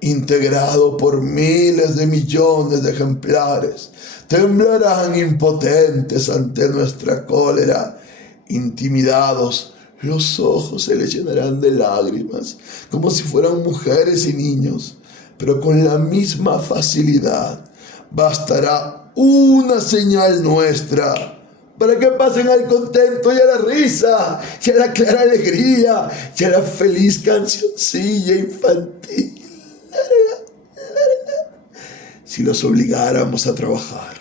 integrado por miles de millones de ejemplares. Temblarán impotentes ante nuestra cólera, intimidados. Los ojos se les llenarán de lágrimas, como si fueran mujeres y niños. Pero con la misma facilidad bastará una señal nuestra para que pasen al contento y a la risa, y a la clara alegría, y a la feliz cancioncilla infantil. Si los obligáramos a trabajar.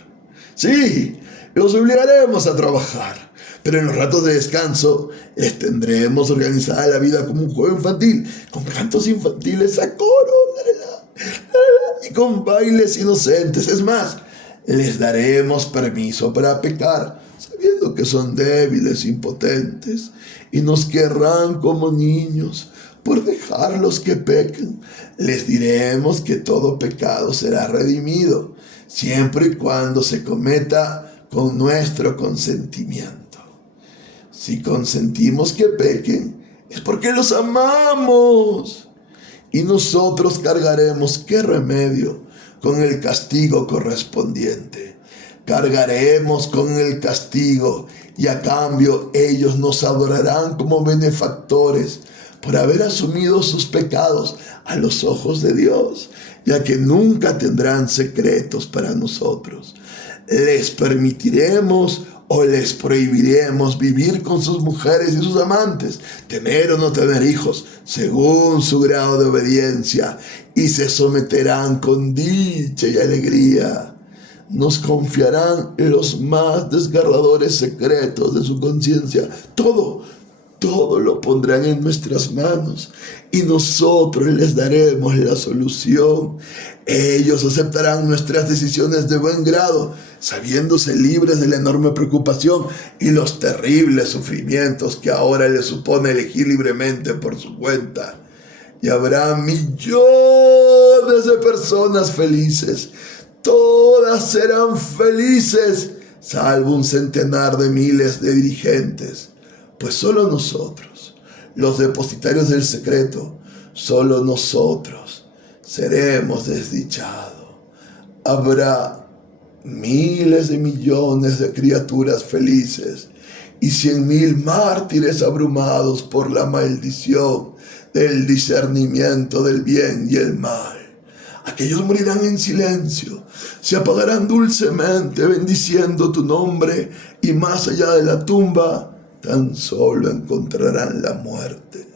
Sí, los obligaremos a trabajar. Pero en los ratos de descanso les tendremos organizada la vida como un juego infantil, con cantos infantiles a coro, y con bailes inocentes. Es más, les daremos permiso para pecar, sabiendo que son débiles, impotentes, y nos querrán como niños por dejarlos que pequen. Les diremos que todo pecado será redimido, siempre y cuando se cometa con nuestro consentimiento. Si consentimos que pequen, es porque los amamos. Y nosotros cargaremos, ¿qué remedio?, con el castigo correspondiente. Cargaremos con el castigo y a cambio ellos nos adorarán como benefactores por haber asumido sus pecados a los ojos de Dios, ya que nunca tendrán secretos para nosotros. Les permitiremos o les prohibiremos vivir con sus mujeres y sus amantes, tener o no tener hijos, según su grado de obediencia, y se someterán con dicha y alegría. Nos confiarán los más desgarradores secretos de su conciencia. Todo lo pondrán en nuestras manos y nosotros les daremos la solución. Ellos aceptarán nuestras decisiones de buen grado, sabiéndose libres de la enorme preocupación y los terribles sufrimientos que ahora les supone elegir libremente por su cuenta. Y habrá millones de personas felices. Todas serán felices, salvo un centenar de miles de dirigentes. Pues solo nosotros, los depositarios del secreto, solo nosotros seremos desdichados. Habrá miles de millones de criaturas felices y 100,000 mártires abrumados por la maldición del discernimiento del bien y el mal. Aquellos morirán en silencio, se apagarán dulcemente bendiciendo tu nombre y más allá de la tumba tan solo encontrarán la muerte.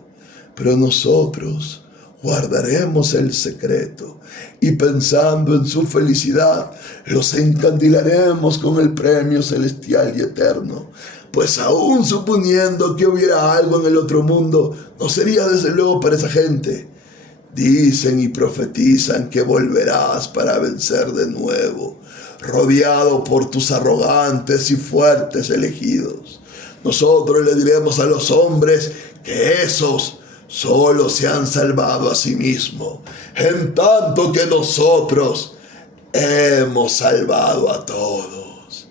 Pero nosotros guardaremos el secreto y pensando en su felicidad los encandilaremos con el premio celestial y eterno. Pues aún suponiendo que hubiera algo en el otro mundo, no sería desde luego para esa gente. Dicen y profetizan que volverás para vencer de nuevo, rodeado por tus arrogantes y fuertes elegidos. Nosotros le diremos a los hombres que esos solo se han salvado a sí mismos, en tanto que nosotros hemos salvado a todos.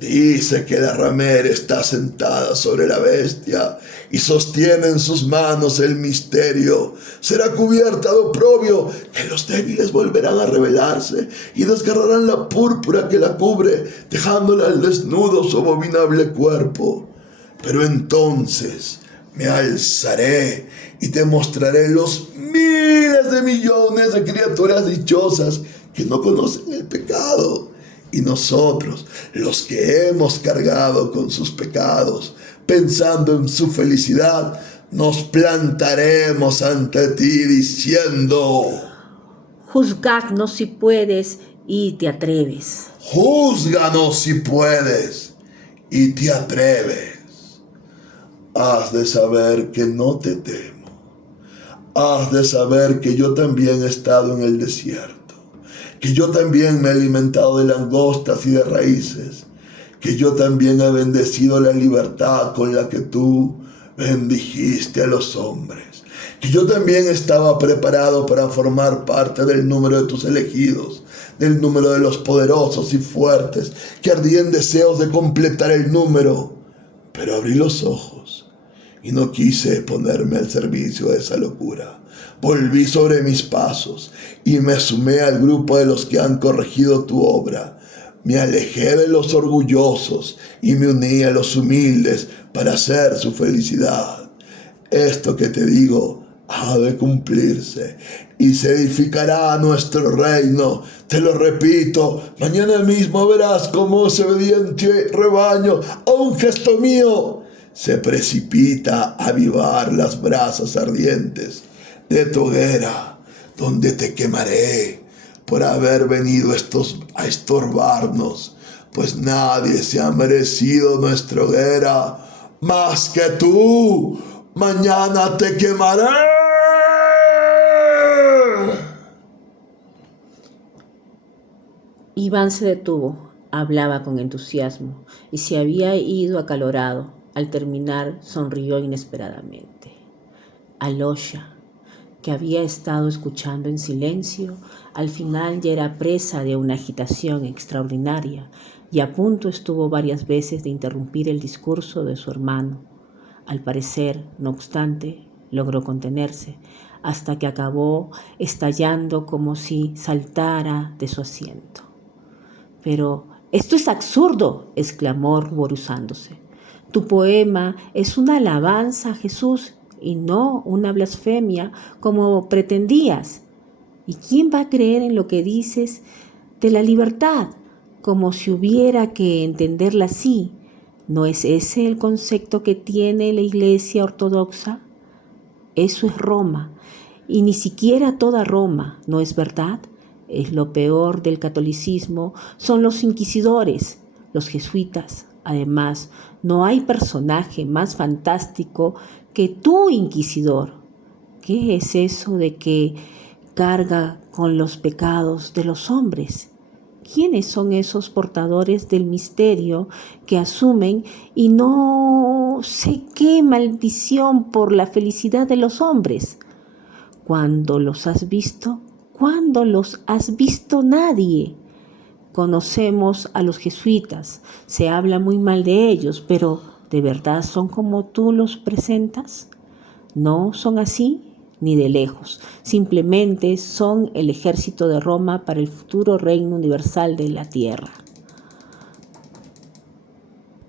Dice que la ramera está sentada sobre la bestia y sostiene en sus manos el misterio. Será cubierta de oprobio, que los débiles volverán a rebelarse y desgarrarán la púrpura que la cubre, dejándola al desnudo su abominable cuerpo. Pero entonces me alzaré y te mostraré los miles de millones de criaturas dichosas que no conocen el pecado. Y nosotros, los que hemos cargado con sus pecados, pensando en su felicidad, nos plantaremos ante ti diciendo: juzgadnos si puedes y te atreves. júzganos si puedes y te atreves. Has de saber que no te temo. Has de saber que yo también he estado en el desierto, que yo también me he alimentado de langostas y de raíces, que yo también he bendecido la libertad con la que tú bendijiste a los hombres, que yo también estaba preparado para formar parte del número de tus elegidos, del número de los poderosos y fuertes, que ardían deseos de completar el número. Pero abrí los ojos y no quise ponerme al servicio de esa locura. Volví sobre mis pasos y me sumé al grupo de los que han corregido tu obra. Me alejé de los orgullosos y me uní a los humildes para hacer su felicidad. Esto que te digo ha de cumplirse y se edificará nuestro reino. Te lo repito, mañana mismo verás cómo ese obediente rebaño, a un gesto mío, se precipita a avivar las brasas ardientes de tu hoguera, donde te quemaré por haber venido a estorbarnos, pues nadie se ha merecido nuestra hoguera más que tú. Mañana te quemaré. Iván se detuvo, hablaba con entusiasmo y se había ido acalorado. Al terminar, sonrió inesperadamente. Alosha, que había estado escuchando en silencio, al final ya era presa de una agitación extraordinaria y a punto estuvo varias veces de interrumpir el discurso de su hermano. Al parecer, no obstante, logró contenerse hasta que acabó estallando como si saltara de su asiento. «Pero esto es absurdo», exclamó ruborizándose. «Tu poema es una alabanza a Jesús y no una blasfemia como pretendías. ¿Y quién va a creer en lo que dices de la libertad? Como si hubiera que entenderla así. ¿No es ese el concepto que tiene la Iglesia ortodoxa? Eso es Roma, y ni siquiera toda Roma, ¿no es verdad? Es lo peor del catolicismo, son los inquisidores, los jesuitas. Además, no hay personaje más fantástico que tu inquisidor. ¿Qué es eso de que carga con los pecados de los hombres? ¿Quiénes son esos portadores del misterio que asumen y no sé qué maldición por la felicidad de los hombres? ¿Cuándo los has visto? ¿Cuándo los has visto? Nadie. Conocemos a los jesuitas, se habla muy mal de ellos, pero ¿de verdad son como tú los presentas? No son así, ni de lejos. Simplemente son el ejército de Roma para el futuro reino universal de la tierra.